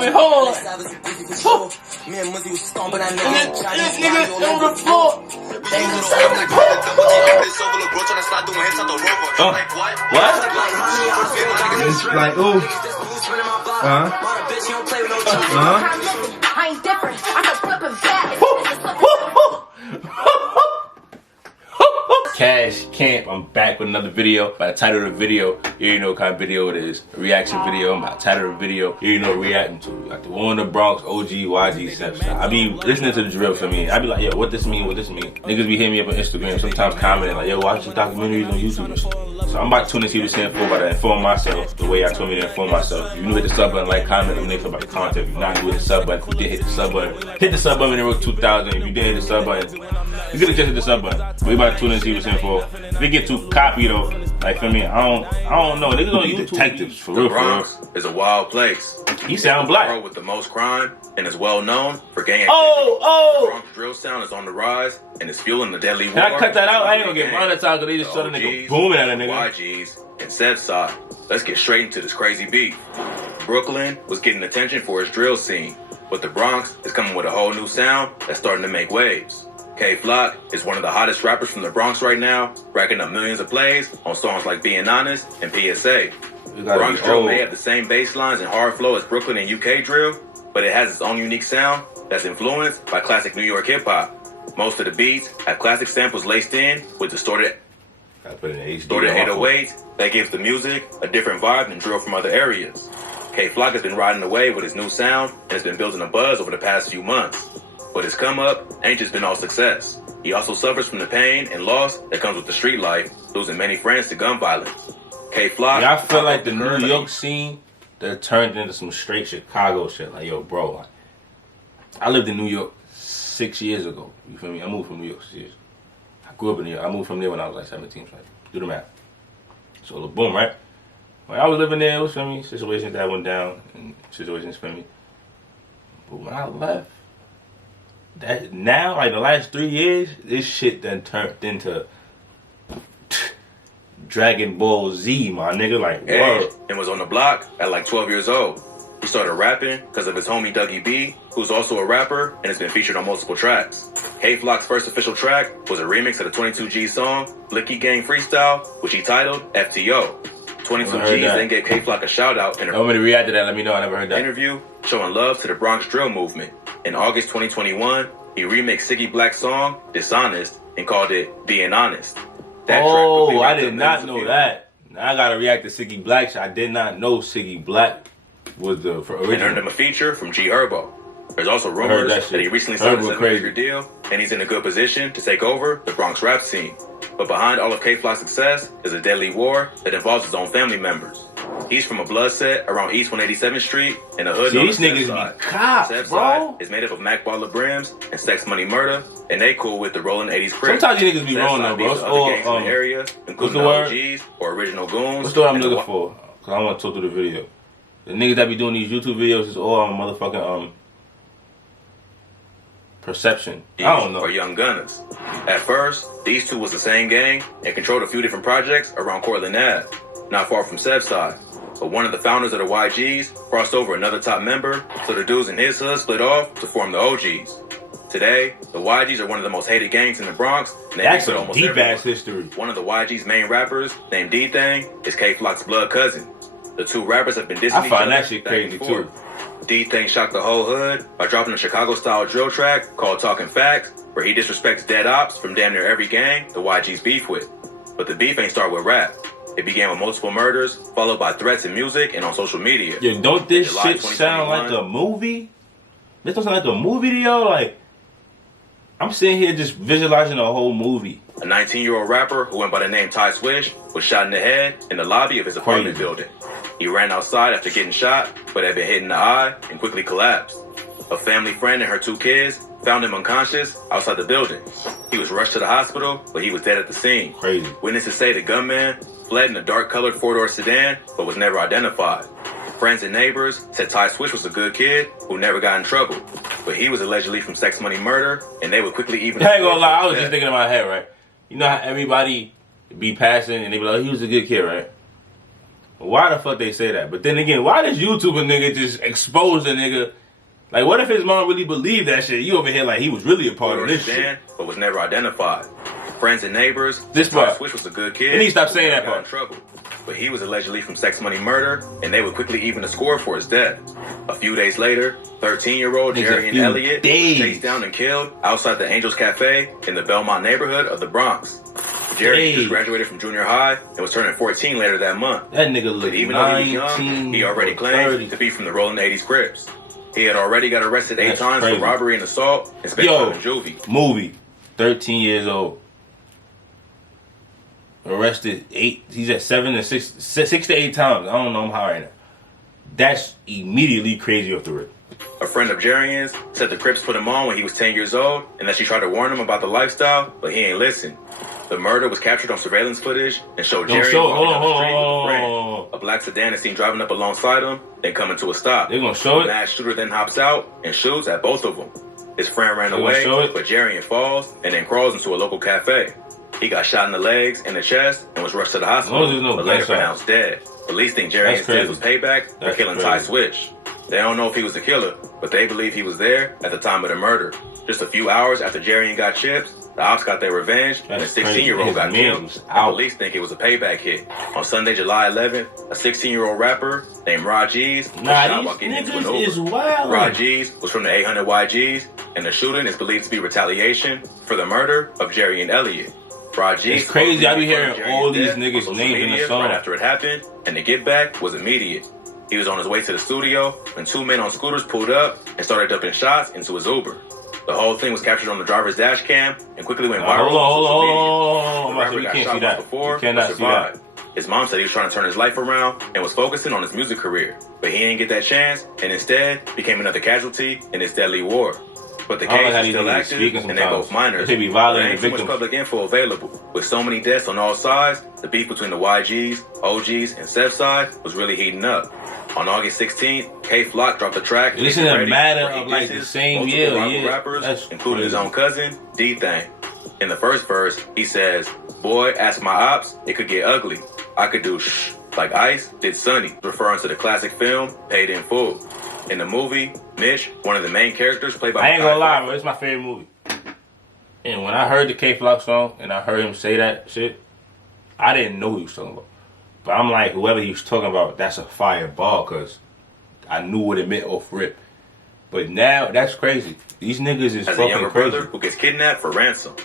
coming hard. Me and Muzzy was stomping that nigga. This nigga on the floor. What? It's like, ooh. I ain't different. I can flip him back. Cash Camp, I'm back with another video. By the title of the video, you already know what kind of video it is. A reaction video. By the title of the video, you already know what reacting to. Like the one in the Bronx, OG, YG, SevSide. I be listening to the drill for me. I be like, yo, what this mean, what this mean? Niggas be hitting me up on Instagram, sometimes commenting like, yo, watch your documentaries on YouTube and shit. So I'm about to tune in to see what it's for, about to inform myself the way I told me to inform myself. If you new, hit the sub button, like, comment, I'm next about the content. If you're not new, hit the sub button. If you did hit the sub button, hit the sub button in the road 2000. If you didn't hit the sub button, you could have just hit the sub button. We about to tune in to see what's in for. If they get too cocky though, like for me, I don't know. Niggas on YouTube detectives for real. The Bronx is a wild place. He sound black. With the most crime and is well known for gang activity. Oh! The Bronx drill sound is on the rise and is fueling the deadly war. Can I cut that out? I ain't gonna get monetized because they just showed a nigga booming at a nigga. YGs and SevSide. Let's get straight into this crazy beat. Brooklyn was getting attention for its drill scene, but the Bronx is coming with a whole new sound that's starting to make waves. K-Flock is one of the hottest rappers from the Bronx right now, racking up millions of plays on songs like Being Honest and PSA. Bronx drill may have the same bass lines and hard flow as Brooklyn and UK drill, but it has its own unique sound that's influenced by classic New York hip-hop. Most of the beats have classic samples laced in with distorted 808s that gives the music a different vibe than drill from other areas. K-Flock has been riding the wave with his new sound and has been building a buzz over the past few months. But his come up ain't just been all success. He also suffers from the pain and loss that comes with the street life, losing many friends to gun violence. K-Flock. Yeah, I feel like the New York scene that turned into some straight Chicago shit. Like, yo, bro, like, I lived in New York 6 years ago. You feel me? I moved from New York 6 years. I grew up in New York. I moved from there when I was like 17. Right? Do the math. So, boom, right? When I was living there, it was, feel me, situations that went down and situations, feel me. But when I left, that now, like the last 3 years, this shit done turned into Dragon Ball Z, my nigga. Like, whoa. And was on the block at like 12 years old. He started rapping because of his homie Dougie B, who's also a rapper and has been featured on multiple tracks. K-Flock's first official track was a remix of the 22G song, Blicky Gang Freestyle, which he titled FTO. 22G's then gave K-Flock a shout out in a react to that. Let me know. I never heard that interview showing love to the Bronx drill movement. In August 2021, he remixed Siggy Black's song Dishonest and called it Being Honest. Oh, I did not know that. Now I gotta react to Siggy Black. I did not know Siggy Black was the original. And earned him a feature from G Herbo. There's also rumors that he recently signed a bigger deal, and he's in a good position to take over the Bronx rap scene. But behind all of K-Flock's success is a deadly war that involves his own family members. He's from a blood set around East 187th Street in the hood. These niggas be cops, bro. Is made up of Mac Baller Brims and Sex Money Murder, and they cool with the rolling 80s crib. Sometimes you niggas be rolling though, bro. Gangs in the area, including the OGs or original goons. What's the word I'm looking for? Cause I want to talk through the video. The niggas that be doing these YouTube videos is all on motherfucking perception. I don't know. Or young gunners. At first, these two was the same gang and controlled a few different projects around Cortland Ave, not far from SevSide. But one of the founders of the YGs crossed over another top member, so the dudes in his hood split off to form the OGs. Today, the YGs are one of the most hated gangs in the Bronx. And that's a deep ass history. One of the YG's main rappers, named D-Thang, is K-Flock's blood cousin. The two rappers have been dissing each other. I find that shit crazy too. D-Thang shocked the whole hood by dropping a Chicago-style drill track called Talking Facts, where he disrespects dead ops from damn near every gang the YG's beef with. But the beef ain't start with rap. It began with multiple murders, followed by threats in music and on social media. Yo, don't this shit sound like a movie? This don't sound like a movie to y'all? Like, I'm sitting here just visualizing a whole movie. A 19-year-old rapper who went by the name Ty Swish was shot in the head in the lobby of his apartment building. He ran outside after getting shot, but had been hit in the eye and quickly collapsed. A family friend and her 2 kids found him unconscious outside the building. He was rushed to the hospital, but he was dead at the scene. Crazy. Witnesses say the gunman fled in a dark-colored 4-door sedan, but was never identified. Friends and neighbors said Ty Swish was a good kid who never got in trouble, but he was allegedly from Sex Money Murder, and they would quickly even... I ain't gonna lie, I was just thinking in my head, right? You know how everybody be passing and they be like, he was a good kid, right? Why the fuck they say that? But then again, why does YouTuber nigga just expose the nigga? Like, what if his mom really believed that shit? You over here like he was really a part of this shit. But was never identified. Friends and neighbors. This part. Switch was a good kid. You need to stop saying that got part. in trouble. But he was allegedly from sex money murder, and they would quickly even the score for his death. A few days later, 13-year-old Jarian Elliott was chased down and killed outside the Angels Cafe in the Belmont neighborhood of the Bronx. Jarian just graduated from junior high and was turning 14 later that month. That nigga looked even though he was young, he already claimed to be from the Rolling 80s Crips. He had already got arrested 8 times for robbery and assault and spent time in juvie. Movie, 13 years old. Arrested 8, he's at 6 to 8 times. I don't know him how right now. That's immediately crazy off the rip. A friend of Jarian's said the Crips put him on when he was 10 years old and that she tried to warn him about the lifestyle, but he ain't listen. The murder was captured on surveillance footage and showed Jarian walking down the street with a friend. A black sedan is seen driving up alongside him, then coming to a stop. They're gonna show it? The mass shooter then hops out and shoots at both of them. His friend ran away, but Jarian falls and then crawls into a local cafe. He got shot in the legs and the chest and was rushed to the hospital, but later pronounced dead. Police think Jarian's death was payback for killing Ty Switch. They don't know if he was the killer, but they believe he was there at the time of the murder. Just a few hours after Jarian got chipped, the ops got their revenge, and a 16-year-old got killed. Police think it was a payback hit. On Sunday, July 11th, a 16-year-old rapper named Rajeez was shot while getting into an Uber. Rajeez was from the 800 YGs, and the shooting is believed to be retaliation for the murder of Jarian Elliott. Rajeez, it's crazy. I be hearing all these niggas' names in the song. Right after it happened, and the get back was immediate. He was on his way to the studio when 2 men on scooters pulled up and started dumping shots into his Uber. The whole thing was captured on the driver's dash cam and quickly went viral. Hold on. The rapper got shot once before, but survived. His mom said he was trying to turn his life around and was focusing on his music career, but he didn't get that chance and instead became another casualty in this deadly war. But the case is still active, and they're both minors. There ain't too much public info available. With so many deaths on all sides, the beef between the YGs, OGs, and SevSide was really heating up. On August 16th, K-Flock dropped a track. This is a matter of like the same year, rappers, including his own cousin, D-Thang. In the first verse, he says, "Boy, ask my ops, it could get ugly. I could do shh like Ice did Sonny," referring to the classic film Paid in Full. In the movie, Mitch, one of the main characters, played by... I ain't gonna lie, bro. It's my favorite movie. And when I heard the K-Flock song and I heard him say that shit, I didn't know what he was talking about. But I'm like, whoever he was talking about, that's a fireball, because I knew what it meant off rip. But now, that's crazy. These niggas is fucking crazy. As a younger brother who gets kidnapped for ransom.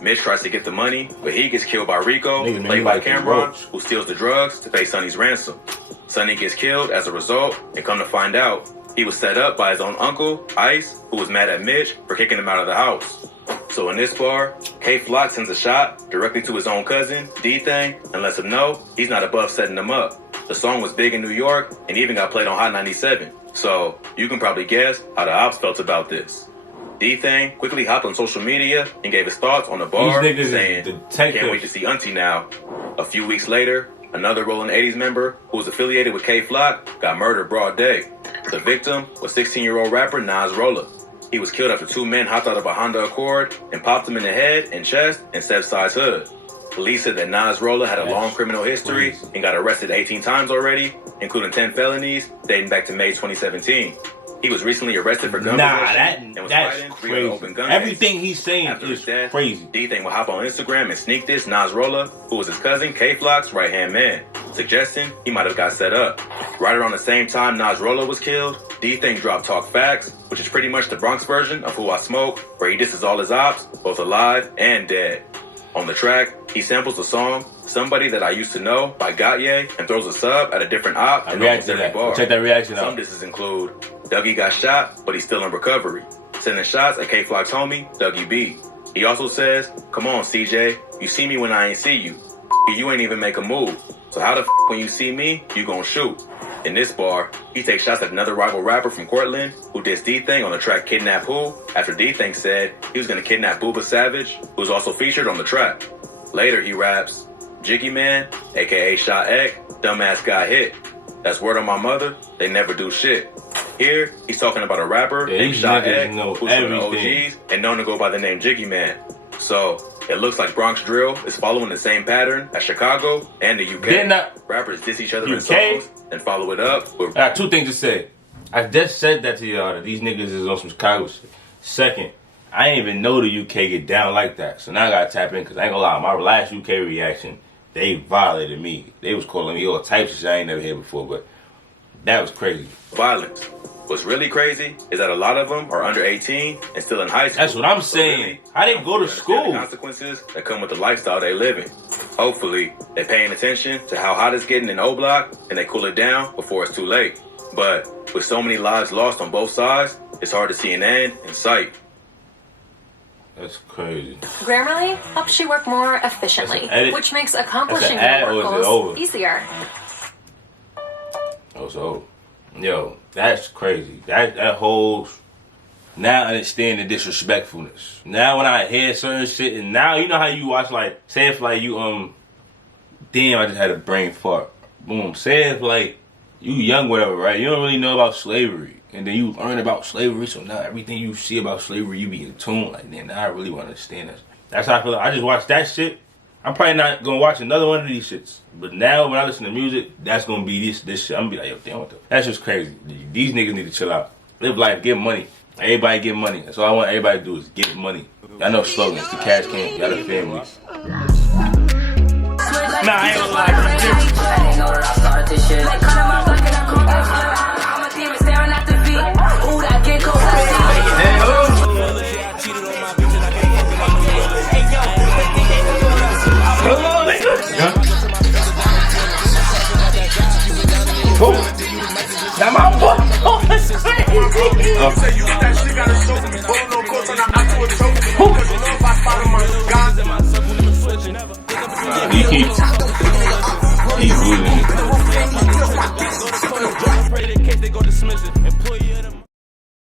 Mitch tries to get the money, but he gets killed by Rico, played by Cameron, who steals the drugs to pay Sonny's ransom. Sonny gets killed as a result, and come to find out, he was set up by his own uncle, Ice, who was mad at Mitch for kicking him out of the house. So in this bar, K-Flock sends a shot directly to his own cousin, D-Thang, and lets him know he's not above setting him up. The song was big in New York and even got played on Hot 97. So you can probably guess how the ops felt about this. D-Thang quickly hopped on social media and gave his thoughts on the bar, saying, "Can't wait to see Auntie now." A few weeks later, another Rolling 80s member who was affiliated with K-Flock got murdered broad day. The victim was 16-year-old rapper Nas Rolla. He was killed after 2 men hopped out of a Honda Accord and popped him in the head and chest in SevSide's hood. Police said that Nas Rolla had a long criminal history and got arrested 18 times already, including 10 felonies dating back to May 2017. He was recently arrested for gun possession and was fighting 3 open gun Everything he's saying after is his death, crazy. D-Thang would hop on Instagram and sneak this Nas Rolla, who was his cousin K-Flock's right-hand man, suggesting he might have got set up. Right around the same time Nas Rolla was killed, D-Thang dropped Talk Facts, which is pretty much the Bronx version of Who I Smoke, where he disses all his ops, both alive and dead. On the track, he samples the song "Somebody That I Used to Know" by BADBUNDY and throws a sub at a different op in almost every bar. Check that reaction out. Some disses include Dougie got shot, but he's still in recovery, sending shots at K-Flock's homie, Dougie B. He also says, "Come on, CJ, you see me when I ain't see you. You ain't even make a move. So how the when you see me, you gon' shoot?" In this bar, he takes shots at another rival rapper from Cortland who dissed D-Thang on the track Kidnap Who after D-Thang said he was gonna kidnap Booba Savage, who was also featured on the track. Later he raps, "Jiggy Man, aka Shot Ek, dumbass got hit. That's word on my mother, they never do shit." Here, he's talking about a rapper named Shot Ek, who's from the OGs and known to go by the name Jiggy Man. So, It looks like Bronx drill is following the same pattern as Chicago and the UK. Rappers diss each other in songs and follow it up with... I got two things to say. I just said that to y'all, that these niggas is on some Chicago shit. Second, I ain't even know the UK get down like that. So now I gotta tap in, because I ain't gonna lie, my last UK reaction, they violated me. They was calling me all types of shit I ain't never heard before, but that was crazy. Violence. What's really crazy is that a lot of them are under 18 and still in high school. That's what I'm saying. So really, how they go to school? The consequences that come with the lifestyle they live in. Hopefully, they're paying attention to how hot it's getting in O-Block and they cool it down before it's too late. But with so many lives lost on both sides, it's hard to see an end in sight. That's crazy. Grammarly helps you work more efficiently, which makes accomplishing your work goals easier. Oh, so, yo, that's crazy. That whole, now I understand the disrespectfulness. Now when I hear certain shit, and now you know how you watch, like, say if like you, damn, I just had a brain fart. Boom. Say if like, you young, whatever, right? You don't really know about slavery. And then you learn about slavery, so now everything you see about slavery, you be in tune. Like, man, now I really want to understand this. That's how I feel. Like I just watched that shit. I'm probably not going to watch another one of these shits. But now when I listen to music, that's going to be this shit. I'm going to be like, yo, damn, what the... That's just crazy. These niggas need to chill out. Live life, get money. Everybody get money. That's all I want everybody to do is get money. I know slogans. The cash can't. Y'all the family. Nah, I ain't gonna lie. Now my boy, oh, that's crazy. You keep